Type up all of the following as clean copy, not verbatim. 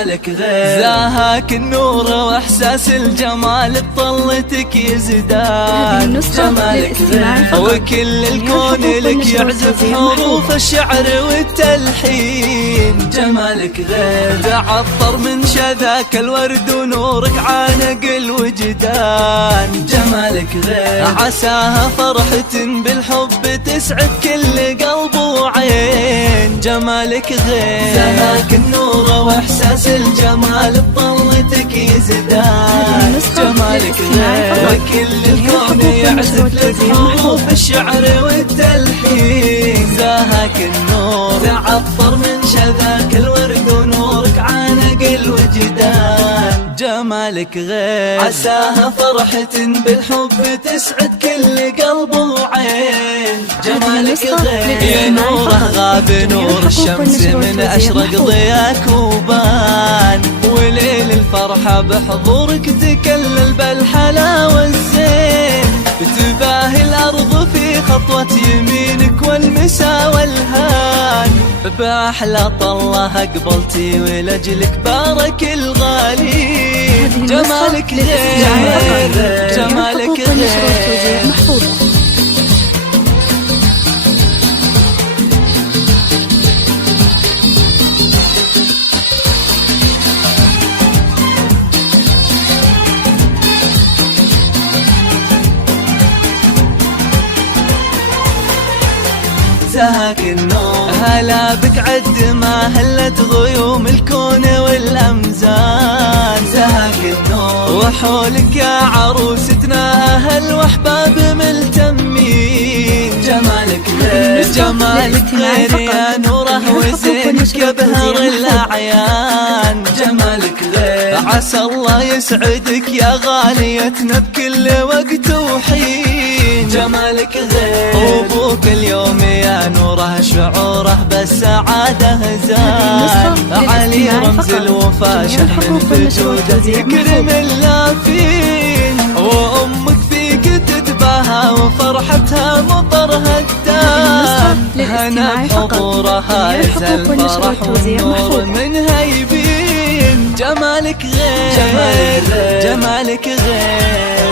جمالك غير. زاهاك النور واحساس الجمال بطلتك يزداد. جمالك غير وكل الكون لك يعزف حروف الشعر والتلحين. جمالك غير تعطر من شذاك الورد ونورك عانق الوجدان. جمالك غير عساها فرحة بالحب تسعد كل قلب وعين. جمالك غير زهاك النور واحساس الجمال بطلتك يزداد. جمالك غير وكل الكون يعزف لك حروف الشعر والتلحين. زهاك النور تعطر من شذاك الورد ونورك عانق الوجدان. جمالك غير عساها فرحة بالحب تسعد كل قلب وعين. جمالك غير يا نوره غاب نور الشمس من أشرق ضياك وبان. وليل الفرحة بحضورك تكلل بالحلا والزين. بتباهي الأرض في خطوة يمينك والمسا والهان. بأحلى طلة قبلتي ولأجلك بارك الغالي. جمالك غير جمالك غير. زهاك النور هلا بك عد ما هلت غيوم الكون والأمزان. زهاك النور وحولك يا عروستنا أهل وأحباب ملتمين. جمالك غير جمالك غير يا نوره وزينك يبهر الأعيان. جمالك غير عسى الله يسعدك يا غاليتنا بكل وقت وحين. جمالك غير وابوك اليوم يا نوره شعوره بالسعادة زان. علي رمز الوفا شحن بجوده يكرم اللافين. وأمك فيك تتباهى وفرحتها مطرها الدام. هنا بحضورها يزهى الفرح والنور منها يبين. جمالك غير جمالك غير.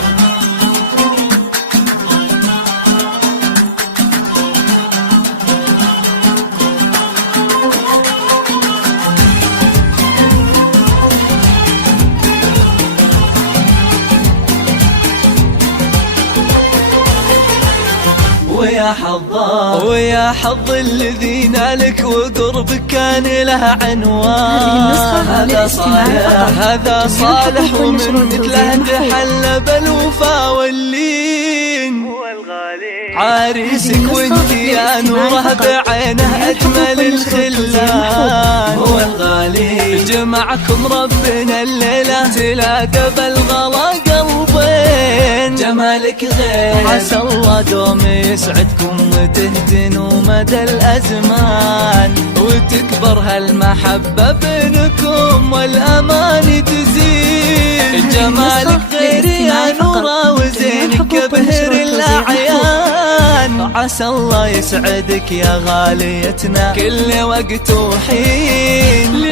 ويا حظ الذي نالك وقربك كان له عنوان. هذا صالح ومن مثله تحلى بالوفا واللين. عريسك وانت يا نوره بعينه أجمل الخلان. هو الغالي جمعكم ربنا الليلة تلاقى بالغلا قلبين. جمالك غير عسى الله دوم يسعدكم وتهتنوا مدى الأزمان. وتكبر هالمحبة بينكم والأمان تزيد. جمالك غير يا نوره وزينك يبهر الأعيان. عسى الله يسعدك يا غاليتنا كل وقت وحين.